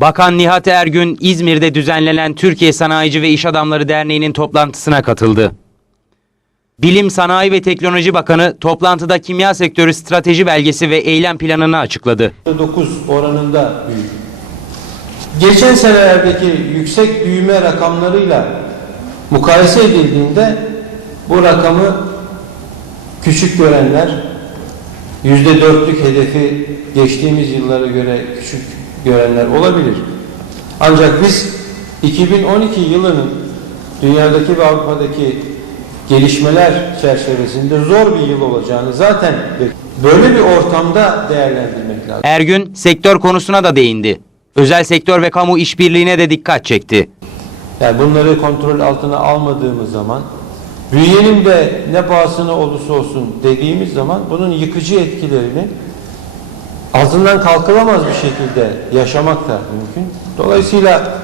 Bakan Nihat Ergün İzmir'de düzenlenen Türkiye Sanayici ve İş Adamları Derneği'nin toplantısına katıldı. Bilim, Sanayi ve Teknoloji Bakanı toplantıda kimya sektörü strateji belgesi ve eylem planını açıkladı. 9 oranında büyük. Geçen senelerdeki yüksek büyüme rakamlarıyla mukayese edildiğinde bu rakamı küçük görenler yüzde dörtlük hedefi geçtiğimiz yıllara göre küçük görenler olabilir. Ancak biz 2012 yılının dünyadaki ve Avrupa'daki gelişmeler çerçevesinde zor bir yıl olacağını zaten böyle bir ortamda değerlendirmek lazım. Ergün sektör konusuna da değindi. Özel sektör ve kamu işbirliğine de dikkat çekti. Yani bunları kontrol altına almadığımız zaman büyüyenin de ne pahasına olursa olsun dediğimiz zaman bunun yıkıcı etkilerini altından kalkılamaz bir şekilde yaşamak da mümkün. Dolayısıyla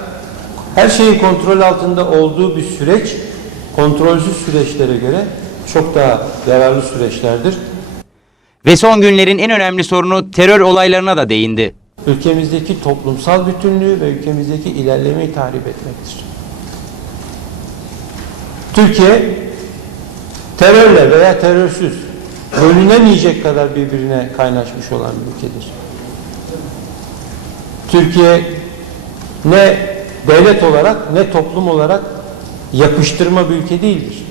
her şeyin kontrol altında olduğu bir süreç kontrolsüz süreçlere göre çok daha yararlı süreçlerdir. Ve son günlerin en önemli sorunu terör olaylarına da değindi. Ülkemizdeki toplumsal bütünlüğü ve ülkemizdeki ilerlemeyi tahrip etmektir. Türkiye terörle veya terörsüz bölünemeyecek kadar birbirine kaynaşmış olan bir ülkedir. Türkiye ne devlet olarak ne toplum olarak yapıştırma bir ülke değildir.